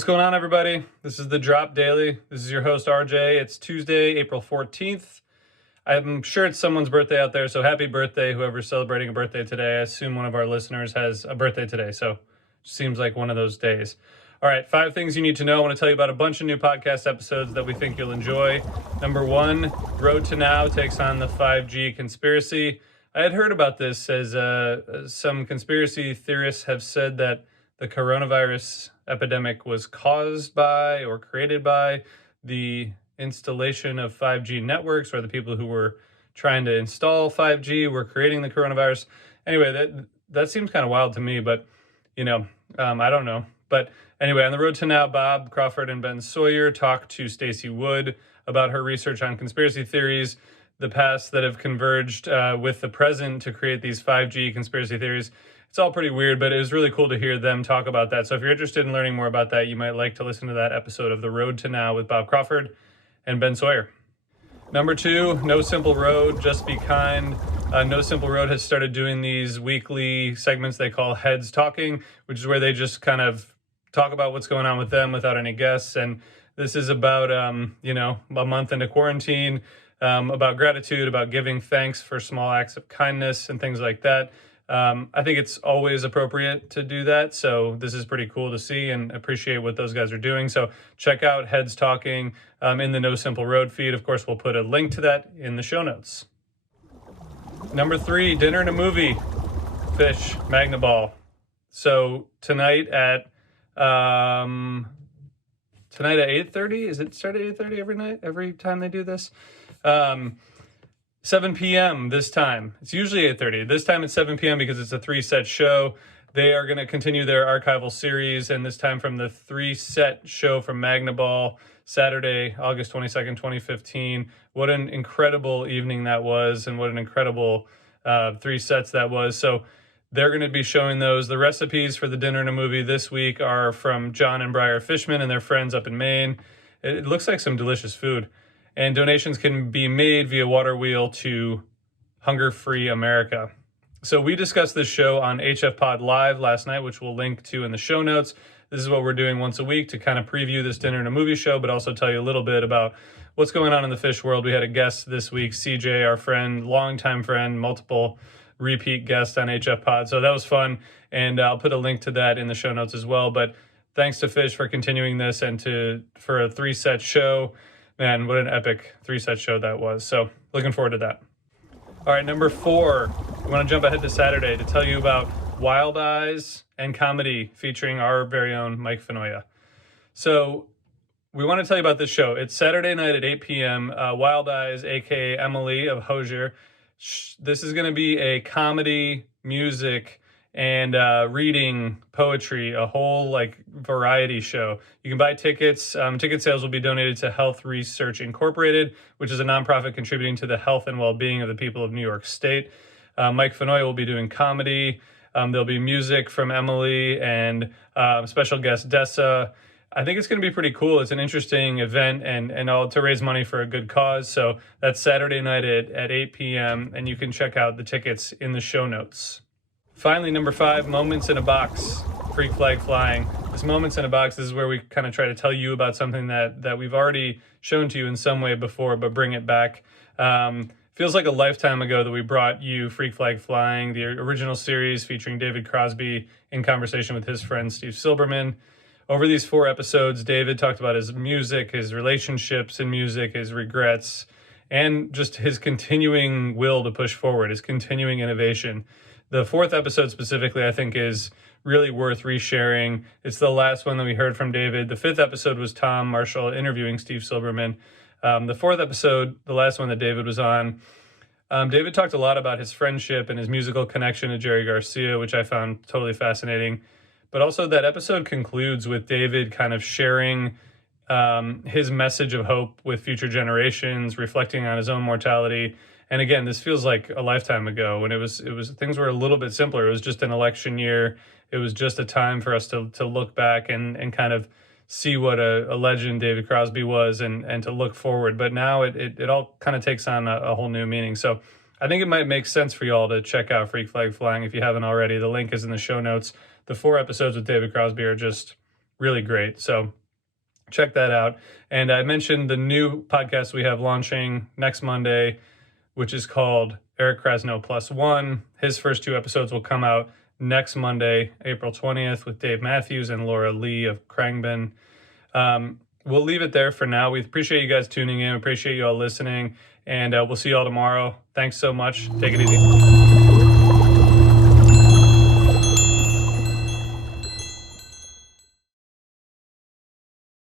What's going on, everybody? This is the Drop Daily. This is your host, RJ. It's Tuesday, April 14th. I'm sure it's someone's birthday out there, so happy birthday, whoever's celebrating a birthday today. I assume one of our listeners has a birthday today, so it seems like one of those days. All right, 5 things you need to know. I want to tell you about a bunch of new podcast episodes that we think you'll enjoy. Number 1, Road to Now takes on the 5G conspiracy. I had heard about this as some conspiracy theorists have said that the coronavirus epidemic was caused by or created by the installation of 5G networks, or the people who were trying to install 5G were creating the coronavirus. Anyway, that seems kind of wild to me, but I don't know. But anyway, on the Road to Now, Bob Crawford and Ben Sawyer talked to Stacey Wood about her research on conspiracy theories, the past that have converged with the present to create these 5G conspiracy theories. It's all pretty weird, but it was really cool to hear them talk about that. So if you're interested in learning more about that, you might like to listen to that episode of The Road to Now with Bob Crawford and Ben Sawyer. Number 2, No Simple Road, Just Be Kind. No Simple Road has started doing these weekly segments they call Heads Talking, which is where they just kind of talk about what's going on with them without any guests. And this is about, a month into quarantine, about gratitude, about giving thanks for small acts of kindness and things like that. I think it's always appropriate to do that. So this is pretty cool to see and appreciate what those guys are doing. So check out Heads Talking in the No Simple Road feed. Of course, we'll put a link to that in the show notes. Number 3, Dinner and a Movie, Phish, Magnaball. So tonight at 8:30, is it start at 8:30 every night, every time they do this? 7 p.m. this time. It's usually 8:30. This time it's 7 p.m. because it's a 3-set show. They are going to continue their archival series, and this time from the 3-set show from Magnaball, Saturday, August 22nd, 2015. What an incredible evening that was, and what an incredible 3 sets that was. So they're going to be showing those. The recipes for the Dinner and a Movie this week are from John and Briar Fishman and their friends up in Maine. It looks like some delicious food. And donations can be made via water wheel to Hunger Free America. So we discussed this show on HF Pod Live last night, which we'll link to in the show notes. This is what we're doing once a week to kind of preview this Dinner and a Movie show, but also tell you a little bit about what's going on in the Phish world. We had a guest this week, CJ, our friend, longtime friend, multiple repeat guest on HF Pod. So that was fun, and I'll put a link to that in the show notes as well. But thanks to Phish for continuing this and for a 3-set show. Man, what an epic 3-set show that was. So looking forward to that. All right, number 4, we want to jump ahead to Saturday to tell you about Wild Eyes and Comedy featuring our very own Mike Fenoya. So we want to tell you about this show. It's Saturday night at 8 p.m. Wild Eyes, a.k.a. Emily of Hozier. This is going to be a comedy, music, and reading, poetry, a whole variety show. You can buy tickets. Ticket sales will be donated to Health Research Incorporated, which is a nonprofit contributing to the health and well-being of the people of New York State. Mike Fenoya will be doing comedy. There'll be music from Emily and special guest Dessa. I think it's going to be pretty cool. It's an interesting event and all to raise money for a good cause. So that's Saturday night at 8 p.m. and you can check out the tickets in the show notes. Finally, number 5, Moments in a Box, Freak Flag Flying. This Moments in a Box is where we kind of try to tell you about something that we've already shown to you in some way before, but bring it back. Feels like a lifetime ago that we brought you Freak Flag Flying, the original series featuring David Crosby in conversation with his friend Steve Silberman. Over these 4 episodes, David talked about his music, his relationships in music, his regrets, and just his continuing will to push forward, his continuing innovation. The 4th episode specifically, I think, is really worth resharing. It's the last one that we heard from David. The 5th episode was Tom Marshall interviewing Steve Silberman. The 4th episode, the last one that David was on, David talked a lot about his friendship and his musical connection to Jerry Garcia, which I found totally fascinating. But also that episode concludes with David kind of sharing his message of hope with future generations, reflecting on his own mortality. And again, this feels like a lifetime ago when it was things were a little bit simpler. It was just an election year. It was just a time for us to look back and kind of see what a legend David Crosby was and to look forward. But now it all kind of takes on a whole new meaning. So I think it might make sense for y'all to check out Freak Flag Flying if you haven't already. The link is in the show notes. The 4 episodes with David Crosby are just really great. So check that out. And I mentioned the new podcast we have launching next Monday, which is called Eric Krasno Plus One. His first 2 episodes will come out next Monday, April 20th, with Dave Matthews and Laura Lee of Krangbin. We'll leave it there for now. We appreciate you guys tuning in. Appreciate you all listening. And we'll see you all tomorrow. Thanks so much. Take it easy.